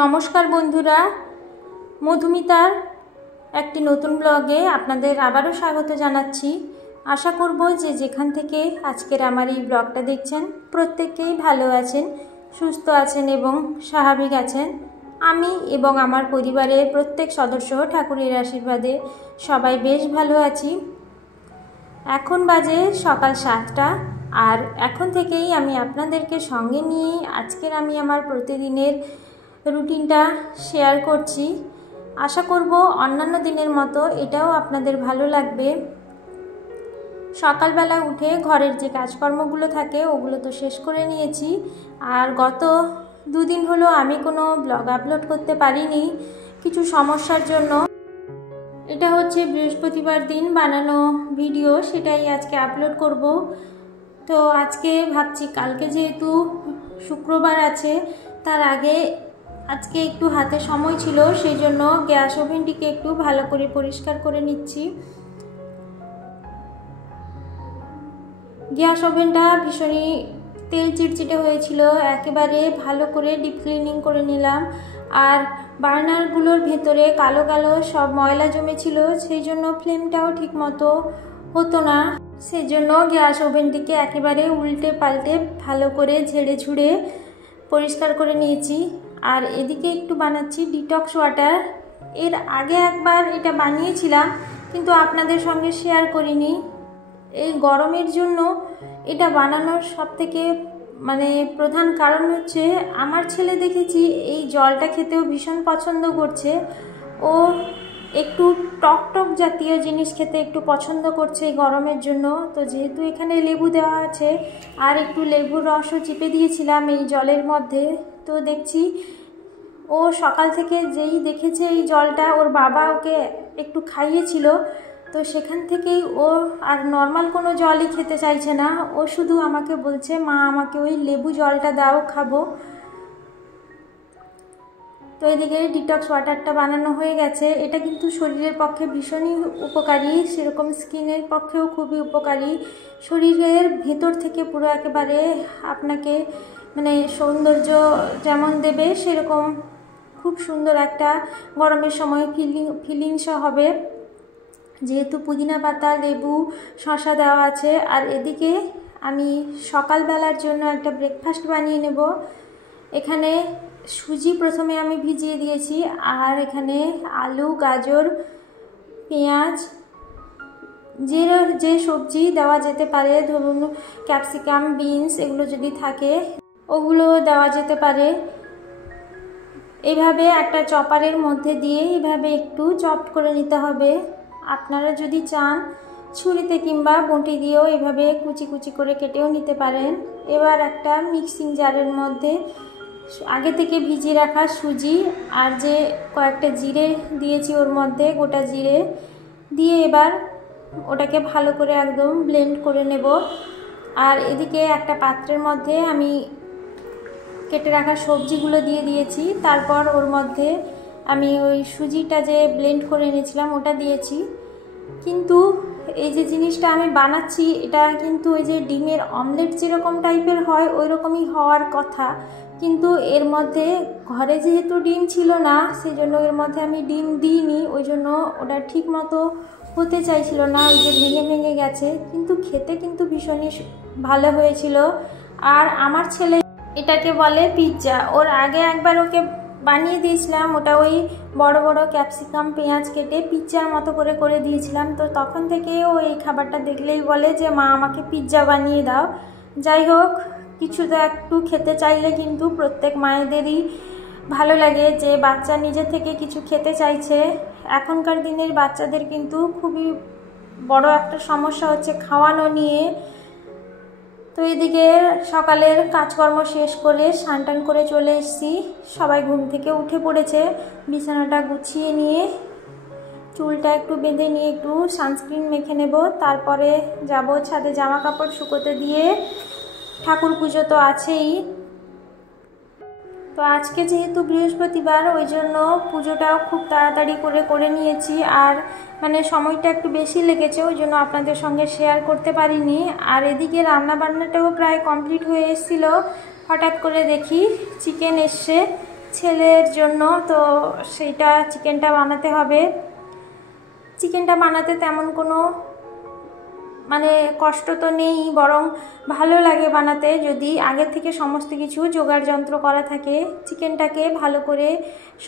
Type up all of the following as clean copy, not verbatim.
নমস্কার বন্ধুরা, মধুমিতার একটি নতুন ব্লগে আপনাদের আবারও স্বাগত জানাচ্ছি। আশা করব যে যেখান থেকে আজকের আমার এই ব্লগটা দেখছেন প্রত্যেকেই ভালো আছেন, সুস্থ আছেন এবং স্বাভাবিক আছেন। আমি এবং আমার পরিবারের প্রত্যেক সদস্য ঠাকুরের আশীর্বাদে সবাই বেশ ভালো আছি। এখন বাজে সকাল 7টা, আর এখন থেকেই আমি আপনাদেরকে সঙ্গে নিয়ে আজকের আমি আমার প্রতিদিনের রুটিনটা শেয়ার করছি। আশা করব অন্যান্য দিনের মতো এটাও আপনাদের ভালো লাগবে। সকালবেলা উঠে ঘরের যে কাজকর্মগুলো থাকে ওগুলো তো শেষ করে নিয়েছি, আর গত দুদিন হলো আমি কোনো ব্লগ আপলোড করতে পারিনি কিছু সমস্যার জন্য। এটা হচ্ছে বৃহস্পতিবার দিন বানানো ভিডিও, সেটাই আজকে আপলোড করব। তো আজকে ভাবছি কালকে যেহেতু শুক্রবার আছে, তার আগে আজকে একটু হাতে সময় ছিল, সেই জন্য গ্যাস ওভেনটিকে একটু ভালো করে পরিষ্কার করে নিচ্ছি। গ্যাস ওভেনটা ভীষণই তেল চিটচিটে হয়েছিল, একেবারে ভালো করে ডিপ ক্লিনিং করে নিলাম। আর বার্নারগুলোর ভেতরে কালো কালো সব ময়লা জমেছিল, সেই জন্য ফ্লেমটাও ঠিক মতো হতো না। সেই জন্য গ্যাস ওভেনটিকে একেবারে উল্টে পাল্টে ভালো করে ঝেড়ে ঝুড়ে পরিষ্কার করে নিয়েছি। আর এদিকে একটু বানাচ্ছি ডিটক্স ওয়াটার। এর আগে একবার এটা বানিয়েছিলাম কিন্তু আপনাদের সঙ্গে শেয়ার করিনি। এই গরমের জন্য এটা বানানোর সবথেকে প্রধান কারণ হচ্ছে আমার ছেলে দেখেছি এই জলটা খেতেও ভীষণ পছন্দ করছে। ও একটু টক টক জাতীয় জিনিস খেতে একটু পছন্দ করছে এই গরমের জন্য। তো যেহেতু এখানে লেবু দেওয়া আছে আর একটু লেবুর রসও চিপে দিয়েছিলাম এই জলের মধ্যে, তো দেখছি ও সকাল থেকে যেই দেখেছে এই জলটা, ওর বাবা ওকে একটু খাইয়েছিল, তো সেখান থেকেই ও আর নর্মাল কোনো জলই খেতে চাইছে না। ও শুধু আমাকে বলছে, মা আমাকে ওই লেবু জলটা দাও, খাবো। তো এদিকে ডিটক্স ওয়াটারটা বানানো হয়ে গেছে। এটা কিন্তু শরীরের পক্ষে ভীষণই উপকারী, সেরকম স্কিনের পক্ষেও খুবই উপকারী। শরীরের ভেতর থেকে পুরো একেবারে আপনাকে সৌন্দর্য যেমন দেবে, সেরকম খুব সুন্দর একটা গরমের সময় ফিলিংসও হবে, যেহেতু পুদিনা পাতা, লেবু, শসা দেওয়া আছে। আর এদিকে আমি সকালবেলার জন্য একটা ব্রেকফাস্ট বানিয়ে নেব। এখানে সুজি প্রথমে আমি ভিজিয়ে দিয়েছি, আর এখানে আলু, গাজর, পেঁয়াজ, যে সবজি দেওয়া যেতে পারে, ধরুন ক্যাপসিকাম, বিনস এগুলো যদি থাকে ওগুলো দেওয়া যেতে পারে। এইভাবে একটা চপারের মধ্যে দিয়ে এইভাবে একটু চপড করে নিতে হবে। আপনারা যদি চান ছুরিতে কিংবা বঁটি দিয়েও এভাবে কুচি কুচি করে কেটেও নিতে পারেন। এবার একটা মিক্সিং জারের মধ্যে আগে থেকে ভিজিয়ে রাখা সুজি আর যে কয়েকটা জিরে দিয়েছি ওর মধ্যে, গোটা জিরে দিয়ে এবার ওটাকে ভালো করে একদম ব্লেন্ড করে নেব। আর এদিকে একটা পাত্রের মধ্যে আমি কেটে রাখা সবজিগুলো দিয়ে দিয়েছি, তারপর ওর মধ্যে আমি ওই সুজিটা যে ব্লেন্ড করে এনেছিলাম ওটা দিয়েছি। কিন্তু এই যে জিনিসটা আমি বানাচ্ছি এটা কিন্তু ওই যে ডিমের অমলেট যেরকম টাইপের হয় ওই রকমই হওয়ার কথা, কিন্তু এর মধ্যে ঘরে যেহেতু ডিম ছিল না সেই জন্য এর মধ্যে আমি ডিম দিইনি, ওই জন্য ওটা ঠিক মতো হতে চাইছিল না, ওই যে ভেঙে ভেঙে গেছে। কিন্তু খেতে কিন্তু ভীষণই ভালো হয়েছিল। আর আমার ছেলে এটাকে বলে পিৎজা। ওর আগে একবার ওকে বানিয়ে দিয়েছিলাম, ওটা ওই বড় বড় ক্যাপসিকাম, পেঁয়াজ কেটে পিৎজার মতো করে করে দিয়েছিলাম। তো তখন থেকে ও এই খাবারটা দেখলেই বলে যে মা আমাকে পিৎজা বানিয়ে দাও। যাই হোক, কিছু তো একটু খেতে চাইলে কিন্তু প্রত্যেক মায়েদেরই ভালো লাগে যে বাচ্চা নিজে থেকে কিছু খেতে চাইছে। এখনকার দিনের বাচ্চাদের কিন্তু খুবই বড় একটা সমস্যা হচ্ছে খাওয়ানো নিয়ে। তো এদিকে সকালের কাজকর্ম শেষ করে স্নান টান করে চলে এসেছি, সবাই ঘুম থেকে উঠে পড়েছে। বিছানাটা গুছিয়ে নিয়ে চুলটা একটু বেঁধে নিয়ে একটু সানস্ক্রিন মেখে নেব, তারপরে যাব ছাদে জামা কাপড় শুকোতে দিয়ে। ঠাকুর পুজো তো আছেই। তো আজকে যেহেতু বৃহস্পতিবার ওই জন্য পুজোটাও খুব তাড়াতাড়ি করে নিয়েছি, আর সময়টা একটু বেশি লেগেছে, ওই জন্য আপনাদের সঙ্গে শেয়ার করতে পারিনি। আর এদিকে রান্নাবান্নাটাও প্রায় কমপ্লিট হয়ে এসেছিলো, হঠাৎ করে দেখি চিকেন এসছে। ছেলের জন্য, তো সেইটা চিকেনটা বানাতে হবে। চিকেনটা বানাতে তেমন কোনো মানে কষ্ট তো নেই, বরং ভালো লাগে বানাতে যদি আগে থেকে সমস্ত কিছু জোগাড় যন্ত্র করা থাকে। চিকেনটাকে ভালো করে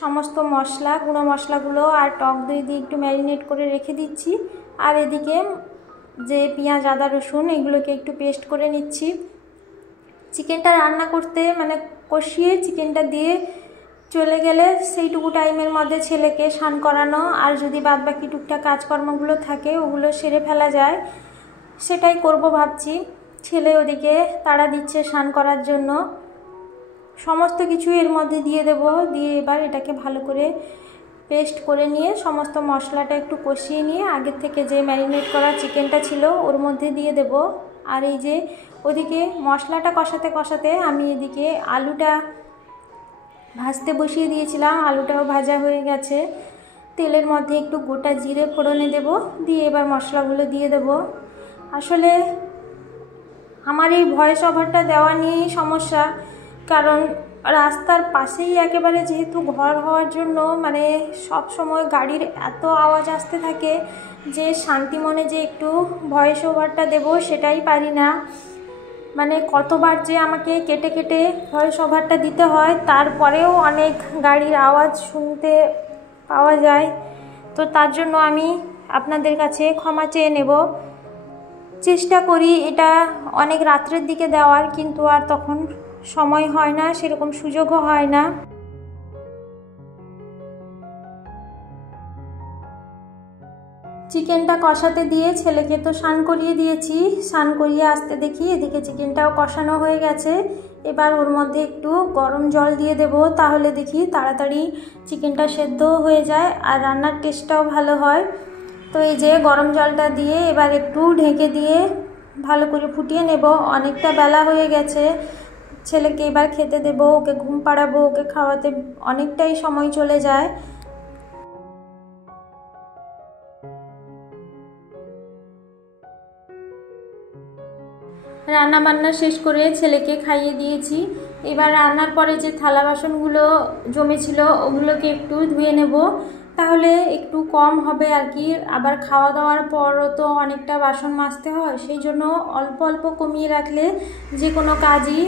সমস্ত মশলা, গুঁড়ো মশলাগুলো আর টক দই দিয়ে একটু ম্যারিনেট করে রেখে দিচ্ছি। আর এদিকে যে পেঁয়াজ, আদা, রসুন এগুলোকে একটু পেস্ট করে নিচ্ছি। চিকেনটা রান্না করতে মানে কষিয়ে চিকেনটা দিয়ে চলে গেলে সেইটুকু টাইমের মধ্যে ছেলেকে স্নান করানো আর যদি বাদবাকি টুকটাক কাজকর্মগুলো থাকে ওগুলো সেরে ফেলা যায়, সেটাই করব ভাবছি। ছেলে ওদিকে তাড়া দিচ্ছে স্নান করার জন্য। সমস্ত কিছু এর মধ্যে দিয়ে দেব, দিয়ে এবার এটাকে ভালো করে পেস্ট করে নিয়ে সমস্ত মশলাটা একটু কষিয়ে নিয়ে আগের থেকে যে ম্যারিনেট করা চিকেনটা ছিল ওর মধ্যে দিয়ে দেব। আর এই যে ওদিকে মশলাটা কষাতে কষাতে আমি এদিকে আলুটা ভাজতে বসিয়ে দিয়েছিলাম, আলুটাও ভাজা হয়ে গেছে। তেলের মধ্যে একটু গোটা জিরে ফোড়নে দেব, দিয়ে এবার মশলাগুলো দিয়ে দেব। আসলে আমার এই ভয়েস ওভারটা দেওয়া নিয়েই সমস্যা, কারণ রাস্তার পাশেই একেবারে যেহেতু ঘর হওয়ার জন্য মানে সব সময় গাড়ির এত আওয়াজ আসতে থাকে যে শান্তি মনে যে একটু ভয়েস ওভারটা দেব সেটাই পারি না। মানে কতবার যে আমাকে কেটে কেটে ভয়েস ওভারটা দিতে হয়, তারপরেও অনেক গাড়ির আওয়াজ শুনতে পাওয়া যায়। তো তার জন্য আমি আপনাদের কাছে ক্ষমা চেয়ে নেব। চেষ্টা করি এটা অনেক রাত্রের দিকে দেওয়ার, কিন্তু আর তখন সময় হয় না, সেরকম সুযোগও হয় না। চিকেনটা কষাতে দিয়ে ছেলেকে তো স্নান করিয়ে দিয়েছি, স্নান করিয়ে আসতে দেখি এদিকে চিকেনটাও কষানো হয়ে গেছে। এবার ওর মধ্যে একটু গরম জল দিয়ে দেব, তাহলে দেখি তাড়াতাড়ি চিকেনটা সেদ্ধ হয়ে যায় আর রান্নার টেস্টটাও ভালো হয়। তো এই যে গরম জলটা দিয়ে এবার একটু ঢেকে দিয়ে ভালো করে ফুটিয়ে নেব। অনেকটা বেলা হয়ে গেছে, ছেলেকে এবার খেতে দেব, ওকে ঘুম পাড়াবো, ওকে খাওয়াতে অনেকটাই সময় চলে যায়। রান্না বান্না শেষ করে ছেলেকে খাইয়ে দিয়েছি। এবার রান্নার পরে যে থালা বাসনগুলো জমেছিল ওগুলোকে একটু ধুয়ে নেব, তাহলে একটু কম হবে আর কি। আবার খাওয়া দাওয়ার পরও তো অনেকটা বাসন মাজতে হয়, সেই জন্য অল্প অল্প কমিয়ে রাখলে যে কোনো কাজই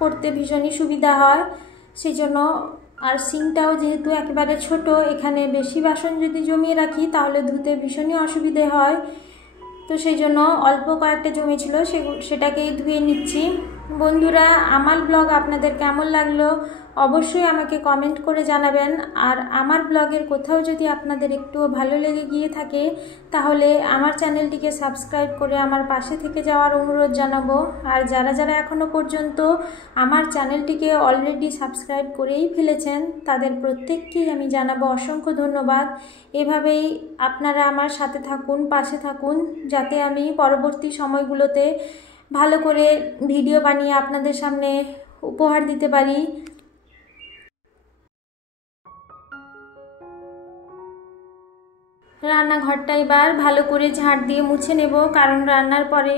করতে ভীষণই সুবিধা হয়। সেই জন্য আর সিঙ্কটাও যেহেতু একেবারে ছোট, এখানে বেশি বাসন যদি জমিয়ে রাখি তাহলে ধুতে ভীষণই অসুবিধে হয়। তো সেই জন্য অল্প কয়েকটা জমেছিল সেটাকেই ধুয়ে নিচ্ছি। বন্ধুরা, আমার ব্লগ আপনাদের কেমন লাগলো অবশ্যই আমাকে কমেন্ট করে জানাবেন। আর আমার ব্লগের কোথাও যদি আপনাদের একটুও ভালো লেগে গিয়ে থাকে তাহলে আমার চ্যানেলটিকে সাবস্ক্রাইব করে আমার পাশে থেকে যাওয়ার অনুরোধ জানাবো। আর যারা যারা এখনও পর্যন্ত আমার চ্যানেলটিকে অলরেডি সাবস্ক্রাইব করেই ফেলেছেন তাদের প্রত্যেককেই আমি জানাবো অসংখ্য ধন্যবাদ। এভাবেই আপনারা আমার সাথে থাকুন, পাশে থাকুন, যাতে আমি পরবর্তী সময়গুলোতে ভালো করে ভিডিও বানিয়ে আপনাদের সামনে উপহার দিতে পারি। রান্নাঘরটা এবার ভালো করে ঝাড় দিয়ে মুছে নেব, কারণ রান্নার পরে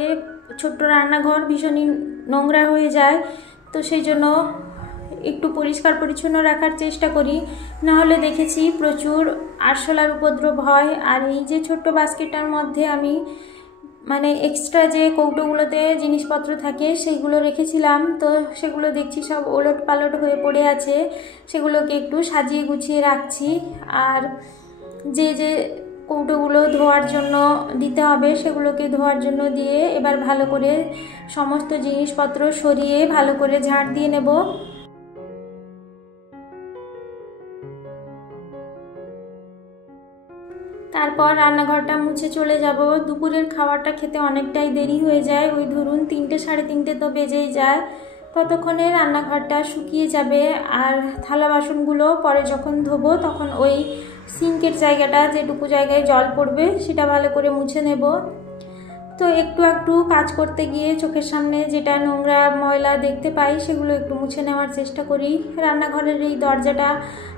ছোট্ট রান্নাঘর ভীষণই নোংরা হয়ে যায়। তো সেই জন্য একটু পরিষ্কার পরিচ্ছন্ন রাখার চেষ্টা করি, নাহলে দেখেছি প্রচুর আরশোলার উপদ্রব হয়। আর এই যে ছোট্ট বাস্কেটটার মধ্যে আমি মানে এক্সট্রা যে কৌটোগুলোতে জিনিসপত্র থাকে সেইগুলো রেখেছিলাম, তো সেগুলো দেখছি সব ওলট পালট হয়ে পড়ে আছে, সেগুলোকে একটু সাজিয়ে গুছিয়ে রাখছি। আর যে যে কৌটোগুলো ধোয়ার জন্য দিতে হবে সেগুলোকে ধোয়ার জন্য দিয়ে এবার ভালো করে সমস্ত জিনিসপত্র সরিয়ে ভালো করে ঝাড় দিয়ে নেব। তারপর রান্নাঘরটা মুছে চলে যাব। দুপুরের খাবারটা খেতে অনেকটাই দেরি হয়ে যায়, ওই ধরুন 3টে সাড়ে 3টে তো বেজেই যায়। ততক্ষণে রান্নাঘরটা শুকিয়ে যাবে। আর থালা বাসনগুলো পরে যখন ধোবো তখন ওই সিঙ্কের জায়গাটা যেটুকু জায়গায় জল পড়বে সেটা ভালো করে মুছে নেব। তো একটু একটু কাজ করতে গিয়ে চোখের সামনে যেটা নোংরা ময়লা দেখতে পাই সেগুলো একটু মুছে নেওয়ার চেষ্টা করি। রান্নাঘরের এই দরজাটা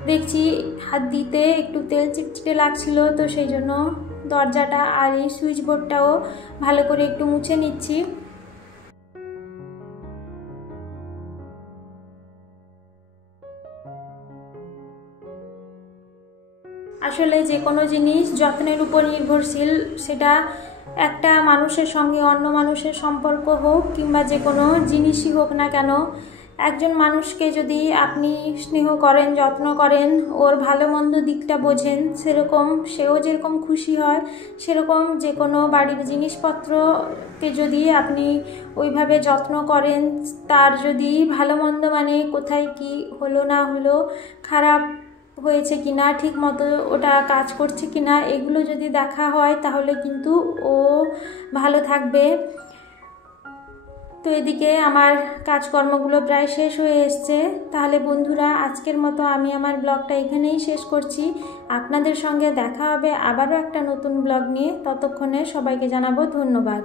দেখছি হাত দিতে একটু তেল চিটচিটে লাগছিল, তো সেই জন্য দরজাটা আর এই সুইচ বোর্ডটাও ভালো করে একটু মুছে নিচ্ছি। আসলে যে কোনো জিনিস যত্নের উপর নির্ভরশীল, সেটা একটা মানুষের সঙ্গে অন্য মানুষের সম্পর্ক হোক কিংবা যে কোনো জিনিসই হোক না কেন, একজন মানুষকে যদি আপনি স্নেহ করেন, যত্ন করেন, ওর ভালো মন্দ দিকটা বোঝেন, সেরকম সেও যেরকম খুশি হয়, সেরকম যে কোনো বাড়ির জিনিসপত্রকে যদি আপনি ওইভাবে যত্ন করেন, তার যদি ভালো মন্দ মানে কোথায় কি হলো না হলো, খারাপ হয়েছে কিনা, ঠিক মতো ওটা কাজ করছে কিনা, এগুলো যদি দেখা হয় তাহলে কিন্তু ও ভালো থাকবে। তো এদিকে আমার কাজকর্মগুলো প্রায় শেষ হয়ে এসছে। তাহলে বন্ধুরা, আজকের মতো আমি আমার ব্লগটা এখানেই শেষ করছি। আপনাদের সঙ্গে দেখা হবে আবারও একটা নতুন ব্লগ নিয়ে। ততক্ষণে সবাইকে জানাবো ধন্যবাদ।